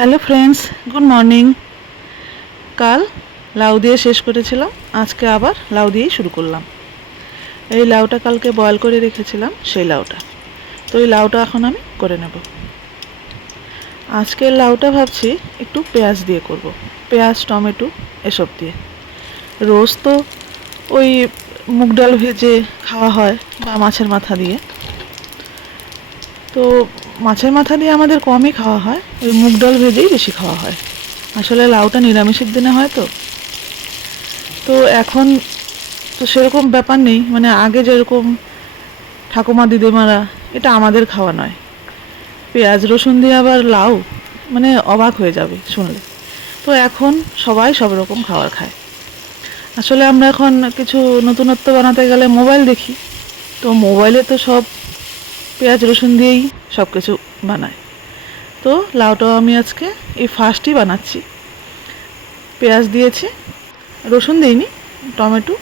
Hello friends good morning কাল লাউ দিয়ে শেষ করেছিলাম। আজকে আবার লাউ দিয়েই শুরু করলাম। এই লাউটা কালকে বয়েল করে রেখেছিলাম, সেই লাউটা। তো এই লাউটা এখন আমি করে নেব। আজকের লাউটা ভাবছি একটু পেঁয়াজ দিয়ে করব। পেঁয়াজ, টমেটো এসব দিয়ে। রোজ তো ওই মুগ ডাল ভেজে খাওয়া হয় বা মাছের মাথা দিয়ে। তো মাছের মাথা দিয়ে আমাদের কমই খাওয়া হয়, ওই মুগ ডাল ভেজেই বেশি খাওয়া হয়। আসলে লাউটা নিরামিষের দিনে হয় তো। তো এখন তো সেরকম ব্যাপার নেই মানে আগে যেরকম ঠাকুমা, দিদিমারা, এটা আমাদের খাওয়া নয়। পেঁয়াজ, রসুন দিয়ে আবার লাউ মানে অবাক হয়ে যাবে শুনলে। তো এখন সবাই সব রকম খাবার খায়। আসলে আমরা এখন কিছু নতুনত্ব বানাতে গেলে মোবাইল দেখি। তো মোবাইলে তো সব পেঁয়াজ, রসুন দিয়েই সব কিছু বানায়। তো লাউটাও আমি আজকে এই ফার্স্টই বানাচ্ছি। পেঁয়াজ দিয়েছি, রসুন দিইনি, টমেটো,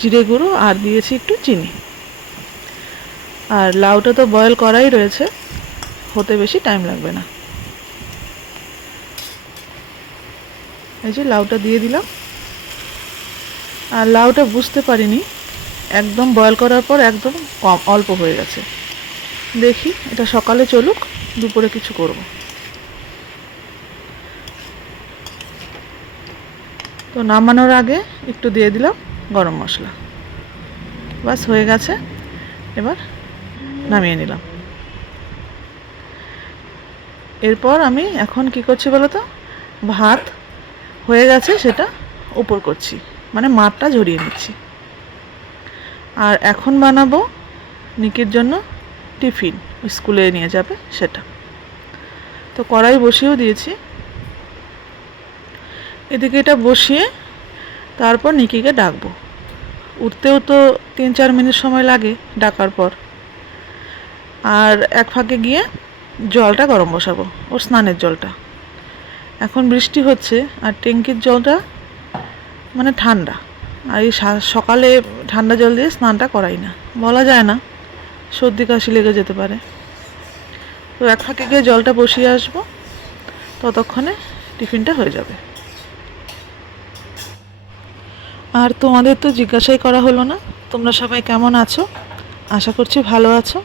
জিরে গুঁড়ো, আর দিয়েছি একটু চিনি। আর লাউটা তো বয়েল করাই রয়েছে, হতে বেশি টাইম লাগবে না। এই যে লাউটা দিয়ে দিলাম। আর লাউটা বুঝতে পারিনি, একদম বয়েল করার পর একদম কম অল্প হয়ে গেছে। দেখি, এটা সকালে চলুক, দুপুরে কিছু করব। তো নামানোর আগে একটু দিয়ে দিলাম গরম মশলা। বাস, হয়ে গেছে। এবার নামিয়ে নিলাম। এরপর আমি এখন কি করছি বলো তো ভাত হয়ে গেছে, সেটা উপর করছি। মানে মাঠটা ঝরিয়ে নিচ্ছি। আর এখন বানাবো নিকির জন্য টিফিন স্কুলে নিয়ে যাবে সেটা। তো কড়াই বসিয়েও দিয়েছি। এদিকে এটা বসিয়ে তারপর নিকিকে ডাকবো। উঠতেও তো তিন চার মিনিট সময় লাগে ডাকার পর। আর এক ফাঁকে গিয়ে জলটা গরম বসাবো, ওর স্নানের জলটা। এখন বৃষ্টি হচ্ছে আর ট্যাঙ্কির জলটা মানে ঠান্ডা। আর এই সকালে ঠান্ডা জল দিয়ে স্নানটা করাই না। বলা যায় না সর্দি কাশি লেগে যেতে পারে। তো এক ফাঁকে গিয়ে জলটা বসিয়ে আসব, ততক্ষণে টিফিনটা হয়ে যাবে। আর তোমাদের তো জিজ্ঞাসাই করা হলো না, তোমরা সবাই কেমন আছো? আশা করছি ভালো আছো,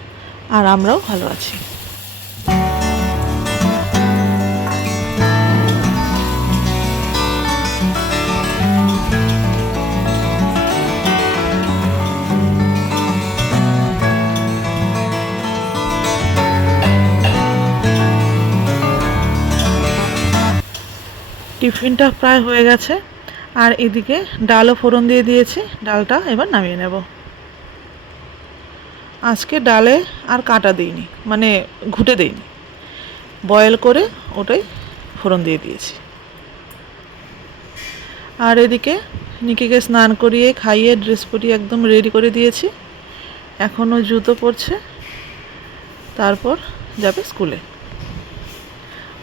আর আমরাও ভালো আছি। টিফিনটা প্রায় হয়ে গেছে। আর এদিকে ডালও ফোড়ন দিয়ে দিয়েছি। ডালটা এবার নামিয়ে নেব। আজকে ডালে আর কাটা দিইনি মানে ঘুটে দিইনি। বয়েল করে ওটাই ফোড়ন দিয়ে দিয়েছি। আর এদিকে নিকিকে স্নান করিয়ে খাইয়ে ড্রেস পরিয়ে একদম রেডি করে দিয়েছি। এখনও জুতো পরছে। তারপর যাবে স্কুলে।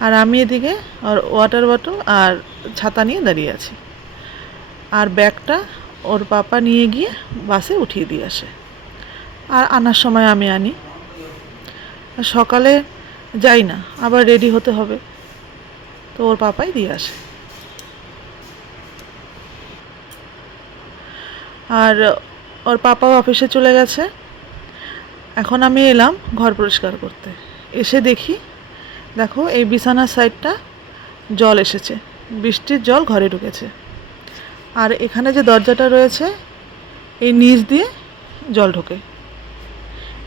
আর আমি এদিকে আর ওয়াটার বটল আর ছাতা নিয়ে দাঁড়িয়ে আছি। আর ব্যাগটা ওর পাপা নিয়ে গিয়ে বাসে উঠিয়ে দিয়ে আসে। আর আনার সময় আমি আনি। সকালে যাই না, আবার রেডি হতে হবে। তো ওর পাপাই দিয়ে আসে। আর ওর পাপাও অফিসে চলে গেছে। এখন আমি এলাম ঘর পরিষ্কার করতে। এসে দেখি দেখো, এই বিছানার সাইডটা জল এসেছে। বৃষ্টির জল ঘরে ঢুকেছে। আর এখানে যে দরজাটা রয়েছে, এই নিচ দিয়ে জল ঢোকে।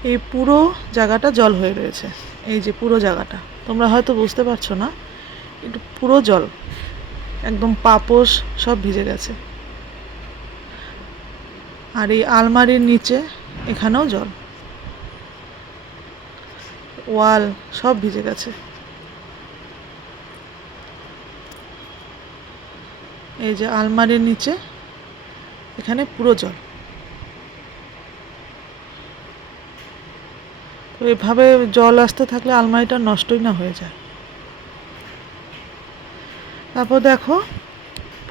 এই পুরো জায়গাটা জল হয়ে রয়েছে। এই যে পুরো জায়গাটা। তোমরা হয়তো বুঝতে পারছ না একটু পুরো জল, একদম পাপোশ সব ভিজে গেছে। আর এই আলমারির নিচে এখানেও জল। ওয়াল সব ভিজে গেছে। এই যে আলমারির নিচে, এখানে পুরো জল। তো এভাবে জল আসতে থাকলে আলমারিটা নষ্টই না হয়ে যায়। তারপর দেখো,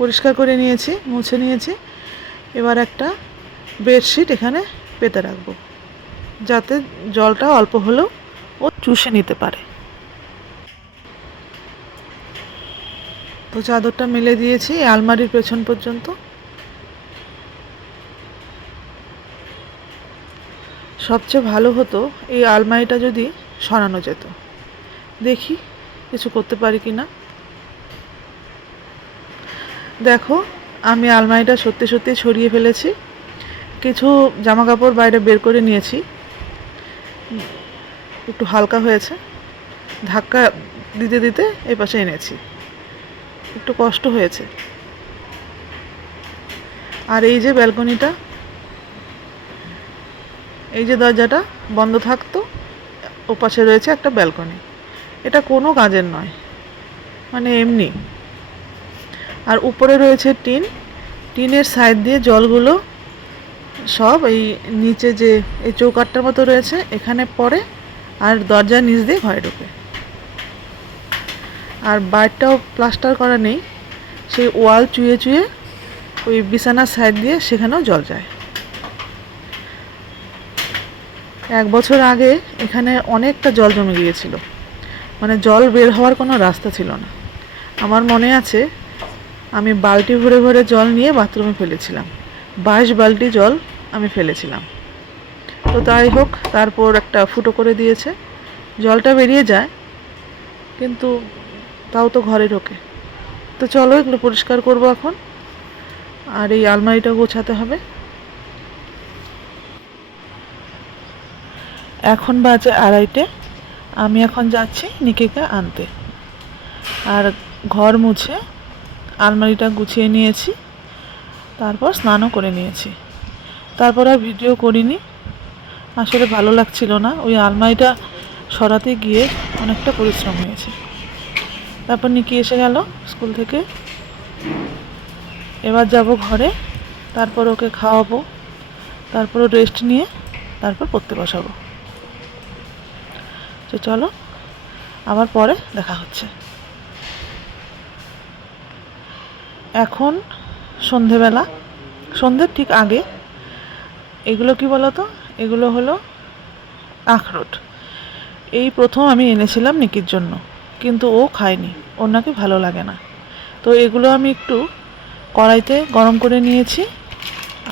পরিষ্কার করে নিয়েছি, মুছে নিয়েছি। এবার একটা বেডশিট এখানে পেতে রাখব, যাতে জলটা অল্প হলেও ও চুষে নিতে পারে। তো চাদরটা মেলে দিয়েছি আলমারির পেছন পর্যন্ত। সবচেয়ে ভালো হতো এই আলমারিটা যদি সরানো যেত। দেখি কিছু করতে পারি কি না। দেখো, আমি আলমারিটা সত্যি সত্যি ছড়িয়ে ফেলেছি। কিছু জামা কাপড় বাইরে বের করে নিয়েছি। একটু হালকা হয়েছে। ধাক্কা দিতে দিতে এই পাশে এনেছি। একটু কষ্ট হয়েছে। আর এই যে ব্যালকনিটা, এই যে দরজাটা, বন্ধ থাকতো, ওপাশে রয়েছে একটা ব্যালকনি। এটা কোনো কাজের নয় মানে এমনি। আর উপরে রয়েছে টিন, টিনের সাইড দিয়ে জলগুলো সব এই নিচে যে এই চৌকাটটার মতো রয়েছে, এখানে পড়ে আর দরজার নিচ দিয়ে ঘরে ঢোকে। আর বাইরটাও প্লাস্টার করা নেই। সেই ওয়াল চুয়ে চুয়ে ওই বিছানার সাইড দিয়ে সেখানেও জল যায়। এক বছর আগে এখানে অনেকটা জল জমে গিয়েছিল। মানে জল বের হওয়ার কোনো রাস্তা ছিল না। আমার মনে আছে, আমি বালতি ভরে ভরে জল নিয়ে বাথরুমে ফেলেছিলাম। বাইশ বালতি জল আমি ফেলেছিলাম। তো তাই হোক, তারপর একটা ফুটো করে দিয়েছে। জলটা বেরিয়ে যায়, কিন্তু তাও তো ঘরে ঢোকে। তো চলো এগুলো পরিষ্কার করব এখন। আর এই আলমারিটা গোছাতে হবে। এখন বাজে আড়াইটে। আমি এখন যাচ্ছি নিকিকে আনতে। আর ঘর মুছে আলমারিটা গুছিয়ে নিয়েছি। তারপর স্নানও করে নিয়েছি। তারপর আর ভিডিও করিনি। আসলে ভালো লাগছিল না। ওই আলমারিটা সরাতে গিয়ে অনেকটা পরিশ্রম হয়েছে। তারপর নিকি এসে গেল স্কুল থেকে। এবার যাব ঘরে, তারপর ওকে খাওয়াবো, তারপর রেস্ট নিয়ে তারপর পড়তে বসাবো। তো চলো, আবার পরে দেখা হচ্ছে। এখন সন্ধেবেলা সন্ধ্যের ঠিক আগে, এগুলো কি বলো তো এগুলো হলো আখরোট। এই প্রথম আমি এনেছিলাম নিকির জন্য। কিন্তু ও খায়নি। ওর নাকি ভালো লাগে না। তো এগুলো আমি একটু কড়াইতে গরম করে নিয়েছি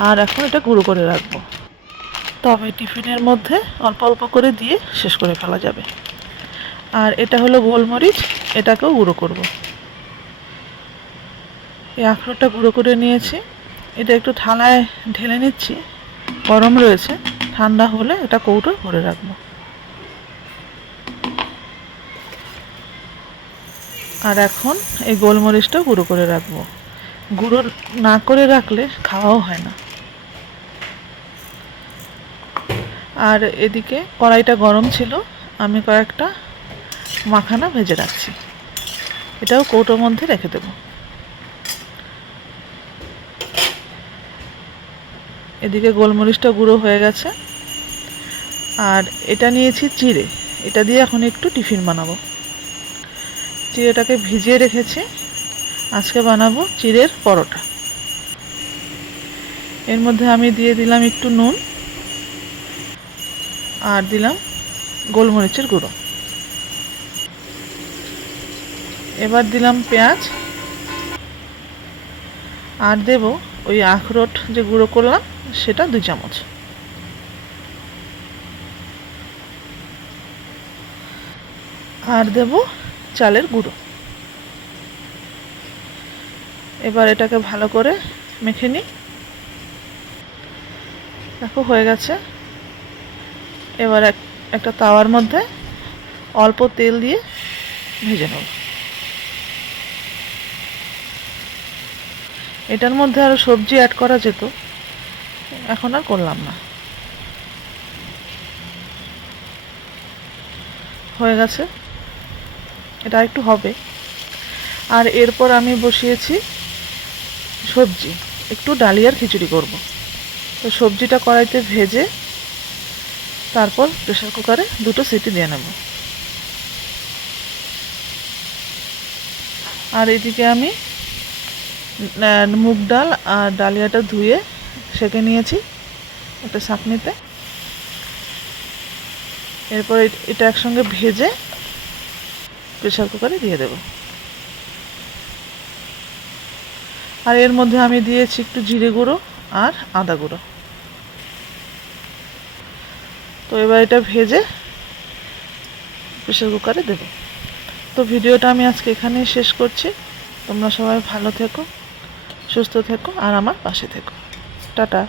আর এখন এটা গুঁড়ো করে রাখব। তবে টিফিনের মধ্যে অল্প অল্প করে দিয়ে শেষ করে ফেলা যাবে। আর এটা হলো গোলমরিচ, এটাকেও গুঁড়ো করব। এই আখরোটটা গুঁড়ো করে নিয়েছি। এটা একটু থালায় ঢেলে নিচ্ছি। গরম রয়েছে। ঠান্ডা হলে এটা কৌটো ভরে রাখব। আর এখন এই গোলমরিচটা গুঁড়ো করে রাখব। গুঁড়ো না করে রাখলে খাওয়াও হয় না। আর এদিকে কড়াইটা গরম ছিল, আমি কয়েকটা মাখানা ভেজে রাখছি। এটাও কৌটোর মধ্যে রেখে দেব। এদিকে গোলমরিচটা গুঁড়ো হয়ে গেছে। আর এটা নিয়েছি চিড়ে। এটা দিয়ে এখন একটু টিফিন বানাবো। চিড়েটাকে ভিজিয়ে রেখেছি। আজকে বানাবো চিড়ের পরোটা। এর মধ্যে আমি দিয়ে দিলাম একটু নুন আর দিলাম গোলমরিচের গুঁড়ো। এবার দিলাম পেঁয়াজ আর দেব ওই আখরোট যে গুঁড়ো করলাম, সেটা দুই চামচ। আর দেব চালের গুঁড়ো। এবার এটাকে ভালো করে মেখে নিই। দেখো, হয়ে গেছে। এবার এক, একটা তাওয়ার মধ্যে অল্প তেল দিয়ে ভেজে নেব। এটার মধ্যে আরও সবজি অ্যাড করা যেত, এখন আর করলাম না। হয়ে গেছে। এটা একটু হবে। আর এরপর আমি বসিয়েছি সবজি। একটু ডালিয়ার খিচুড়ি করব। তো সবজিটা কড়াইতে ভেজে তারপর প্রেশার কুকারে দুটো সিটি দিয়ে নেব। আর এদিকে আমি মুগ ডাল আর ডালিয়াটা ধুয়ে সেঁকে নিয়েছি একটা ছাঁকনিতে এরপর এটা একসঙ্গে ভেজে প্রেশার কুকারে দিয়ে দেবো। আর এর মধ্যে আমি দিয়েছি একটু জিরে গুঁড়ো আর আদা গুঁড়ো। তো এবার এটা ভেজে প্রেশার কুকারে দেবো। তো ভিডিওটা আমি আজকে এখানেই শেষ করছি। তোমরা সবাই ভালো থেকো, সুস্থ থেকো আর আমার পাশে থেকো। টাটা।